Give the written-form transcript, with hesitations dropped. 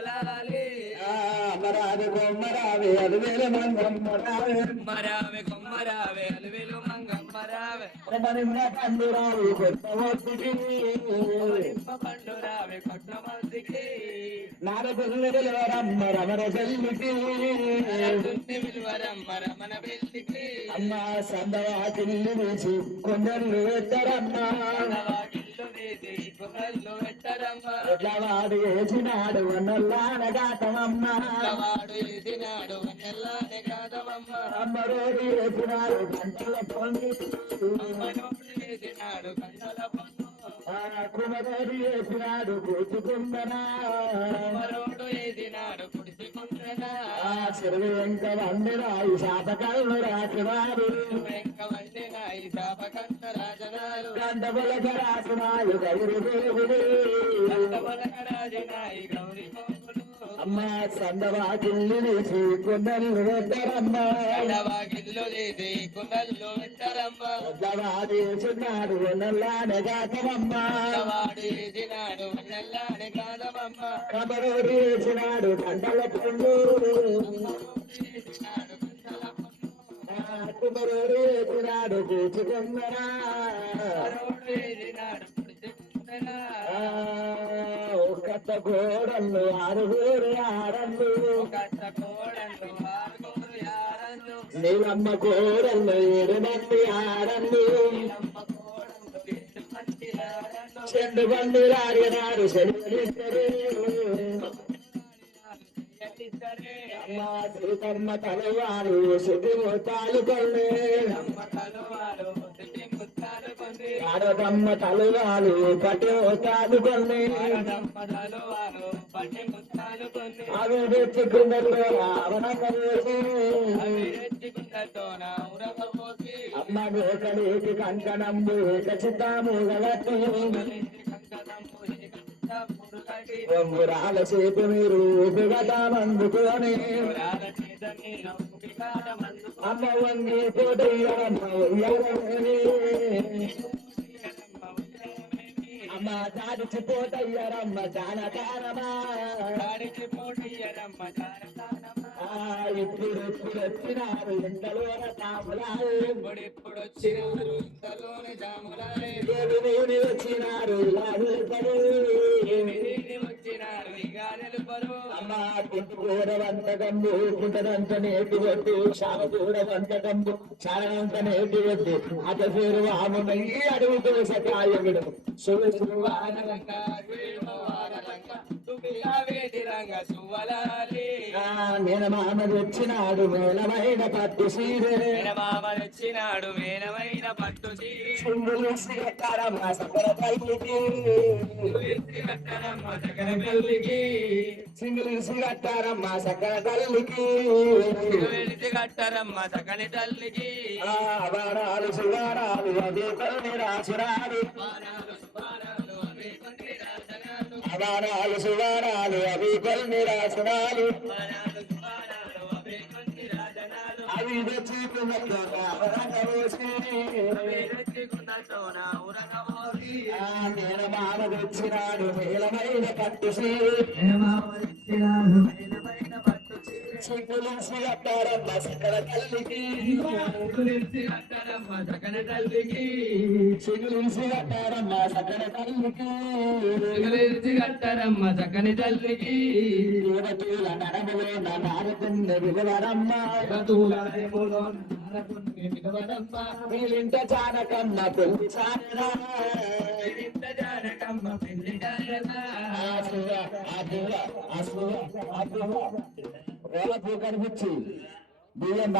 సువలాలి మరావి కొమ్మరావి అలువేలు మంగమ్మ రావే మరావే కొమ్మరావే అలివేలు మంగమ్మ రావే మరిమ్మ పండురావి కొత్త ఒత్తికి పండురావే కొట్ట మందికి నారదుల్ని విలువరమ్మ రమర చెల్లికి విలువరమ్మ రమణ పెళ్లికి అమ్మ సందవాకిల్లు వేసి కొండలు ఎత్తరమ్మ గిల్లు వేసి కుమల్లు పెట్టరమ్మ వాడు వేసినాడు నల్లానగాటమమ్మ వాడు వేసినాడు నెల్లానే కాదమమ్మ అమ్మ రోడ్డు వేసినాడు గంటల పొంది వేసినాడు కండల పన్ను కుమరోడు వేసినాడు కూర్చుకుందనా మరోడు వేసినాడు కుడిసికుందనా చెరువు వెంక వండినాయి శాపకాలను రాసినాడు వెంక వండినాయి శాపకంత రాజనాలు గంటబులక రాసినాడు గౌరి దేవుడు రాజనాయి గౌరీ అమ్మ సందవాకిల్లు వేసి కొండలు పెట్టరమ్మ గిల్లు లేది కుండల్లో పెట్టరమ్మ వేసినాడు నల్లానగాటమమ్మ వాడు వేసినాడు నెల్లానే కాదమమ్మ కమరోడు వేసినాడు గంటల పండు వేసినాడు కండల పన్ను కుమరోడు వేసినాడు కూర్చుకుందనా మరోడు వేసినాడు కుడిసికుందనా కట్ట గోడలు ఆరుగురు ఆడళ్ళు కట్ట కోడళ్ళు ఆరుగురు యారళ్ళు నీలమ్మ కోడళ్ళు 7 మంది ఆడళ్ళు అమ్మ కోడళ్ళు 7 మంది యారళ్ళు చెండు బండి రాడినాడు చెల్లిద్దరు ఎట్టిద్దరే అమ్మ శ్రీకర్మ తలవారు శుభముతాలు కొల్లే అమ్మ కలువారు సిటి ముత్తాలు కొంది ఆడదమ్మ తలవారు పట్టుతాలు కొల్లే అమ్మ కలువారు పట్టి ముత్తాలు కొంది అవి తెచ్చుకున్నట్లు రావణమ్మ వేసి అవి రెచ్చికుందతోన ఉరకపోసి అమ్మ వేకలేకి కంకణంబు చిత్తాము గలట్టు కంకణంపు మురుగటి ఉంగురాల చేతి మీరు అందుకొని రాల చేత నేను వికారమందు అమ్మ వంగి పోటయ్యమ్మ అమ్మ దాడిచి పోటయ్యారమ్మ జానకారమా కాడికి పోటీయరమ్మ జానకారమ్మ ఇప్పుడు వచ్చినారు ఎండలోన తాములారు ఇప్పుడు వచ్చినారు ఇంతలోని జాములారే దేవుని వచ్చినారు లాగుపడు ఎనిమిది వచ్చినారు ఇక నిలుపరు అమ్మ కుంటుకూర వంటకంబు కుంటదంత నేటి వద్దు చాలా దూర వంటకంబు చాలంత నేటి వద్దు అత పేరు ఆమె అడుగుతూ సకాయముడు వానరంగ వానరంగ తుమిలా వేటి రంగ సువలాలి నేను మామ వచ్చినాడు మేలమైన పట్టు సీరే మామ వచ్చినాడు మేనమైన పట్టు చీరి సింగులు సిగట్టారమ్మ సకల తల్లికి కట్టరమ్మ దగ్గర పెళ్లికి సింగులు సిగట్టారమ్మ సకల తల్లికి వెళితి కట్టరమ్మ సకలి తల్లికి వారాలు సువారాలు అదే కొన్ని రాసురాలు వానాలు సువానాలు అవి కొన్ని రాజనాలు అవారాలు సువారాలు అవి కొన్ని రాసురాలు వానాలు సువానాలు అవి కొన్ని రాజనాలు అవి తెచ్చుకున్నట్టు అవి రెచ్చుకున్నతోన ఉరగబోసి నేను మామ వచ్చినాడు మేలమైన పట్టు సీ మేనమైన పట్టు చీరి సింగులు సిగట్టారమ్మ సకల తల్లికి కట్టరమ్మ సకలి తల్లికి సింగులు సిగట్టారమ్మ సకల తల్లికి కట్టరమ్మ సకలి తల్లికి దేవతల నడములో నారదున్న విలువరమ్మ వీలింట చానకమ్మ పెళ్లి చానరా కనిపించి బియ్యం